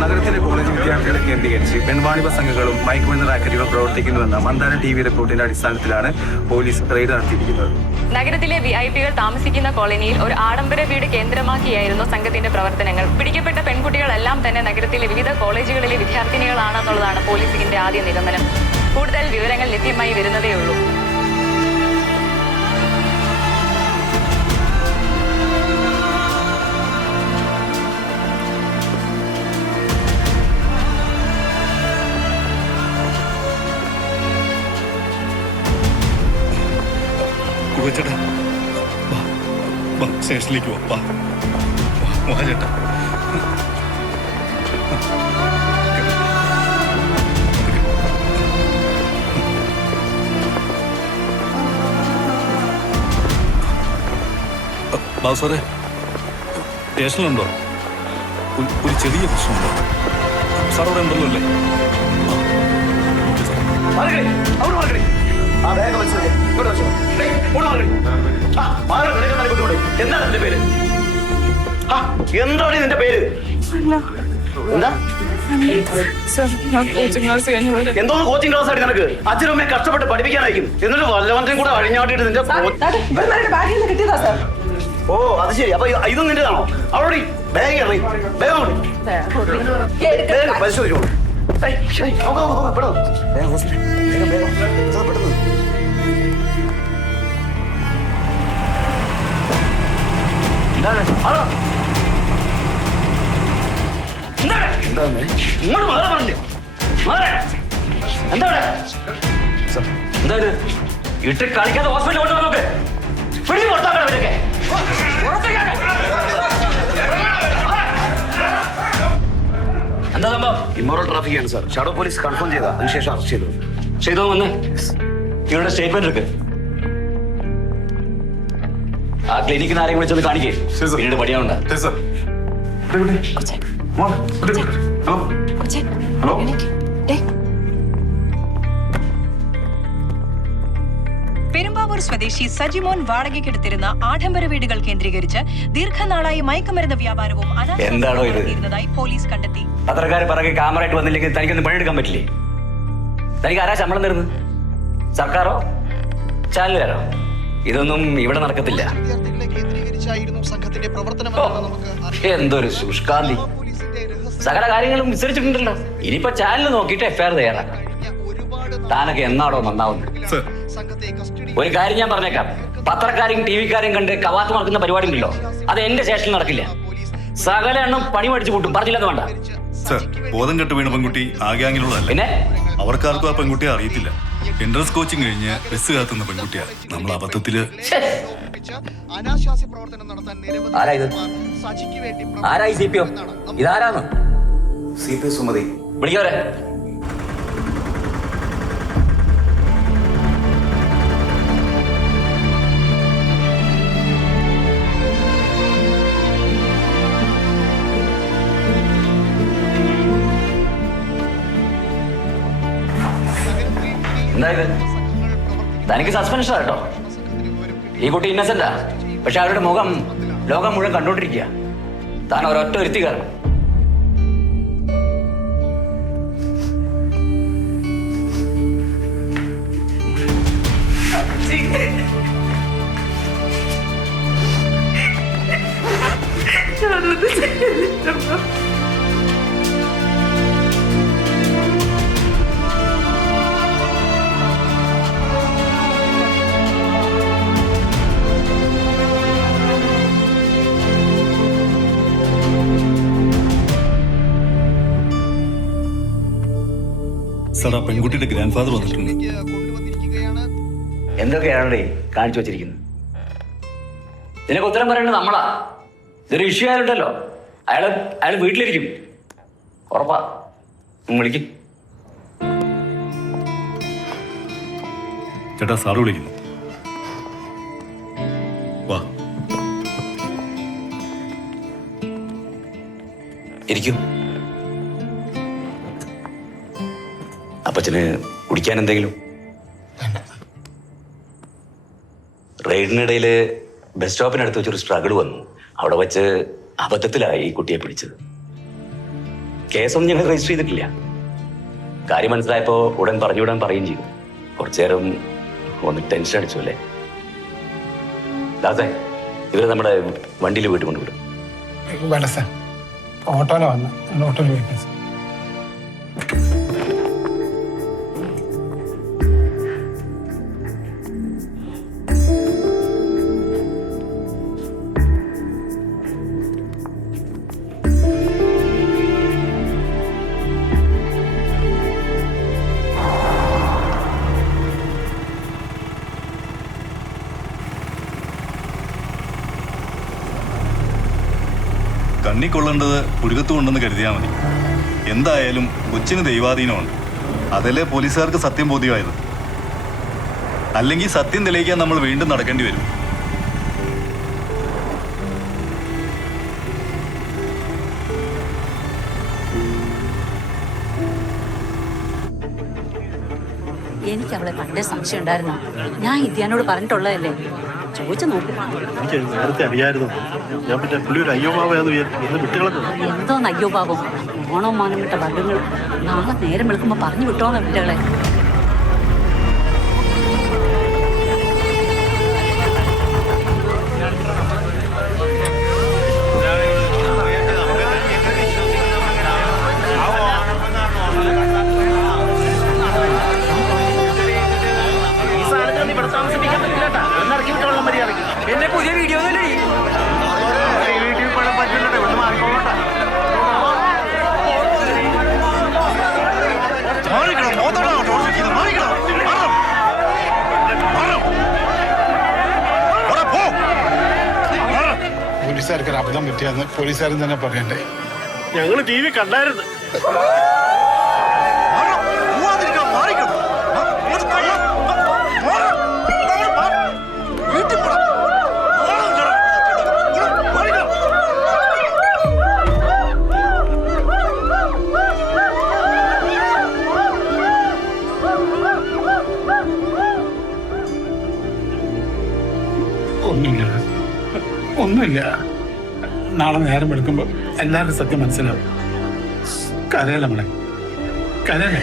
നഗരത്തിലെ കോളേജ് വിദ്യാർത്ഥികളെ കേന്ദ്രീകരിച്ച് പെൺവാണിഭ സംഘങ്ങളും മയക്കുമരുന്ന് റാക്കറ്റുകളും പ്രവർത്തിക്കുന്നുവെന്ന മന്ദാര TV റിപ്പോർട്ടിന്റെ അടിസ്ഥാനത്തിലാണ് പോലീസ് റെയ്ഡ് നടത്തിയിരിക്കുന്നത്. നഗരത്തിലെ VIP-കൾ താമസിക്കുന്ന കോളനിയിൽ ഒരു ആഡംബര വീട് കേന്ദ്രമാക്കിയായിരുന്നു സംഘത്തിന്റെ പ്രവർത്തനങ്ങൾ. പിടിക്കപ്പെട്ട പെൺകുട്ടികളെല്ലാം തന്നെ നഗരത്തിലെ വിവിധ കോളേജുകളിലെ വിദ്യാർത്ഥിനികളാണെന്നുള്ളതാണ് പോലീസിന്റെ ആദ്യ നിഗമനം. കൂടുതൽ വിവരങ്ങൾ ലഭ്യമായി വരുന്നതേയുള്ളൂ. ചേട്ടാ സ്റ്റേഷനിലേക്ക് വാ ചേട്ടാ. ബാബു സാറേ, സ്റ്റേഷനിലുണ്ടോ? ഒരു ചെറിയ പ്രശ്നമുണ്ടോ? സാർ അവിടെ ഉണ്ടല്ലോ അല്ലേ? എന്താണ് നിന്റെ പേര്? എന്തോ കോച്ചിങ് ക്ലാസ് ആയിട്ട് നിനക്ക് അച്ഛനും അമ്മയെ കഷ്ടപ്പെട്ട് പഠിപ്പിക്കാനായിരിക്കും. എന്നിട്ട് വല്ലവന്റെയും കൂടെ അഴിഞ്ഞാട്ടിട്ട് നിന്റെ ഓ അത് ശരി. അപ്പൊ ഇതും നിന്റെതാണോ? അവിടെ ബാഗ് പരിശോധിച്ചോളൂ. ഇട്ട് കളിക്കാതെ ഹോസ്പിറ്റലിൽ കൊണ്ടുപോകാൻ നോക്ക്. പിടിച്ച് പുറത്താക്കണം ഇവരൊക്കെ. എന്താ സംഭവം? ഇമ്മോറൽ ട്രാഫിക് ആണ് സാർ. ഷാഡോ പോലീസ് കൺഫേം ചെയ്താ അതിനുശേഷം അറസ്റ്റ് ചെയ്തു. ചെയ്തോ വന്ന് ഇവരുടെ സ്റ്റേറ്റ്മെന്റ് എടുക്ക്. ആ ക്ലിനിക്കിൽ ആരെയും വിളിച്ചൊന്ന് കാണിക്കേ. പിന്നീട് പടിയാവുണ്ട. പെരുമ്പാവൂർ സ്വദേശി സജിമോൻ വാടകയ്ക്കെടുത്തിരുന്ന ആഡംബര വീടുകൾ കേന്ദ്രീകരിച്ച് ദീർഘനാളായി മയക്കുമരുന്ന് വ്യാപാരവും അനാഥായി പോലീസ് കണ്ടെത്തി. പത്രക്കാര് പിറകെ ക്യാമറ ആയിട്ട് വന്നില്ലെങ്കിൽ തനിക്കൊന്നും പണിയെടുക്കാൻ പറ്റില്ലേ? തനിക്ക് ആരാ ശമ്പളം തരുന്നത്? സർക്കാരോ ചാനലുകാരോ? ഇതൊന്നും ഇവിടെ നടക്കത്തില്ല. എന്തൊരു ശുഷ്കാന്തി! സകല കാര്യങ്ങളും വിസ്തരിച്ചിട്ടുണ്ടല്ലോ. ഇനിയിപ്പോ ചാനൽ നോക്കിയിട്ട് FIR തയ്യാറാക്കാം. താനൊക്കെ എന്നാടോ നന്നാവുന്നത്? ഒരു കാര്യം ഞാൻ പറഞ്ഞേക്കാം, പത്രക്കാരെയും TV-ക്കാരെയും കണ്ട് കവാത്ത് നടക്കുന്ന പരിപാടി ഉണ്ടല്ലോ, അത് എന്റെ സ്റ്റേഷനിൽ നടക്കില്ല. സകല എണ്ണം പണി പഠിച്ചു കൂട്ടും. പറഞ്ഞില്ലെന്ന് വേണ്ട. ബോധം കെട്ട് വീണ പെൺകുട്ടി ആ ഗ്യാങ്ങിലുള്ളതല്ല. പിന്നെ അവർക്കാർക്കും ആ പെൺകുട്ടിയെ അറിയത്തില്ല. എൻട്രൻസ് കോച്ചിങ് കഴിഞ്ഞ് ബസ് കാത്തുന്ന പെൺകുട്ടിയാ. നമ്മൾ അബദ്ധത്തില് ആരായി CPO? ഇതാരാണ്? CP സുമതി. വിളിക്കവരെ. എന്തായത്? തനിക്ക് സസ്പെൻഷൻ കേട്ടോ. ഈ കുട്ടി ഇന്നസെന്റാ, പക്ഷെ അവരുടെ മുഖം ലോകം മുഴുവൻ കണ്ടോണ്ടിരിക്കുക. താൻ ഒരൊറ്റ ഒരുത്തി കാരണം. സാർ, ആ പെൺകുട്ടിയുടെ ഗ്രാൻഡ് ഫാദർ വന്നിട്ടുണ്ട്. എന്തൊക്കെയാണല്ലേ കാണിച്ചു വെച്ചിരിക്കുന്നത്? ഇതിനൊക്കെ ഉത്തരം പറയേണ്ടത് നമ്മളാ. ഇതൊരു ഇഷ്യൂ ആയിട്ടുണ്ടല്ലോ. അയാള് വീട്ടിലിരിക്കും. ഉറപ്പാ. വിളിക്കും. ചേട്ടാ, സാറ് വിളിക്കുന്നു. വാ ഇരിക്കും. അപ്പച്ചന് കുടിക്കാൻ എന്തെങ്കിലും? റെയ്ഡിനിടയിൽ ബസ് സ്റ്റോപ്പിനടുത്ത് വെച്ചൊരു സ്ട്രഗിൾ വന്നു. അവിടെ വെച്ച് അബദ്ധത്തിലായി ഈ കുട്ടിയെ പിടിച്ചത്. കേസൊന്നും ഞങ്ങൾ രജിസ്റ്റർ ചെയ്തിട്ടില്ല. കാര്യം മനസ്സിലായപ്പോ ഉടൻ പറഞ്ഞുവിടാൻ പറയുകയും ചെയ്തു. കുറച്ചു നേരം ഒന്ന് ടെൻഷൻ അടിച്ചു അല്ലേ? ദാസേ, ഇവരെ നമ്മുടെ വണ്ടിയിൽ വീട്ടിൽ കൊണ്ടുവിടും. വേണ്ട സാർ, ഓട്ടോയിലാണ് വന്നത്. ഓട്ടോയിൽ പോയിക്കാം സാർ. കണ്ണി കൊള്ളേണ്ടത് പുരുകത്തുകൊണ്ടെന്ന് കരുതിയാൽ മതി. എന്തായാലും കൊച്ചിന് ദൈവാധീനമുണ്ട്. അതല്ലേ പോലീസുകാർക്ക് സത്യം ബോധ്യമായത്. അല്ലെങ്കിൽ സത്യം തെളിയിക്കാൻ നമ്മൾ വീണ്ടും നടക്കേണ്ടി വരും. എനിക്ക് അവളെ പണ്ടേ സംശയം ഉണ്ടായിരുന്നു. ഞാൻ ഇദ്യാനോട് പറഞ്ഞിട്ടുള്ളതല്ലേ, ചോദിച്ചു നോക്കും. എനിക്ക് നേരത്തെ അറിയായിരുന്നു. ഞാൻ പറ്റേ പുള്ളി ഒരു അയ്യോമാവെന്ന് വിട്ടുകളഞ്ഞു. എന്തോന്ന് അയ്യോ പാപം, ഓണോ മാനം വിട്ട വർഗ്ഗങ്ങൾ. നാളെ നേരം വെളുക്കുമ്പോ പറഞ്ഞു വിട്ടോന്ന് കുട്ടികളെ. എന്റെ പുതിയ വീഡിയോ പോലീസുകാർക്ക് ഒരു അബദ്ധം പറ്റിയെന്ന് പോലീസുകാരൻ തന്നെ പറയണ്ടേ? ഞങ്ങൾ ടി വി കണ്ടായിരുന്നു. ഒന്നുമില്ല. നാളെ നേരം എടുക്കുമ്പോൾ എല്ലാവരും സത്യം മനസ്സിലാവും. കരയല്ലേ നമ്മളെ, കരയല്ലേ?